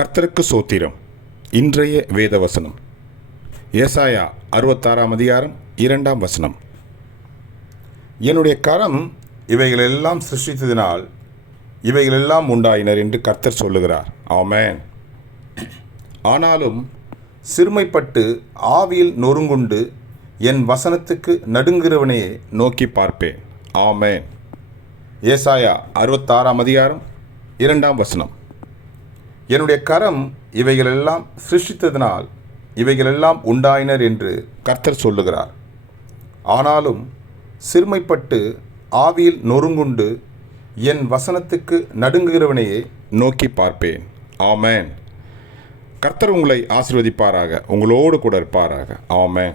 கர்த்தருக்கு சோத்திரம். இன்றைய வேத வசனம் ஏசாயா அறுபத்தாறாம் அதிகாரம் இரண்டாம் வசனம். என்னுடைய கரம் இவைகளெல்லாம் சிருஷ்டித்ததினால் இவைகளெல்லாம் உண்டாயினர் என்று கர்த்தர் சொல்லுகிறார். ஆமேன். ஆனாலும் சிறுமைப்பட்டு ஆவியில் நொறுங்குண்டு என் வசனத்துக்கு நடுங்குகிறவனையே நோக்கி பார்ப்பேன். ஆமேன். ஏசாயா அறுபத்தாறாம் அதிகாரம் இரண்டாம் வசனம். என்னுடைய கரம் இவைகளெல்லாம் சிருஷ்டித்ததினால் இவைகளெல்லாம் உண்டாயினர் என்று கர்த்தர் சொல்லுகிறார். ஆனாலும் சிறுமைப்பட்டு ஆவியில் நொறுங்குண்டு என் வசனத்துக்கு நடுங்குகிறவனையே நோக்கி பார்ப்பேன். ஆமேன். கர்த்தர் உங்களை ஆசிர்வதிப்பாராக. உங்களோடு கூட இருப்பாராக. ஆமேன்.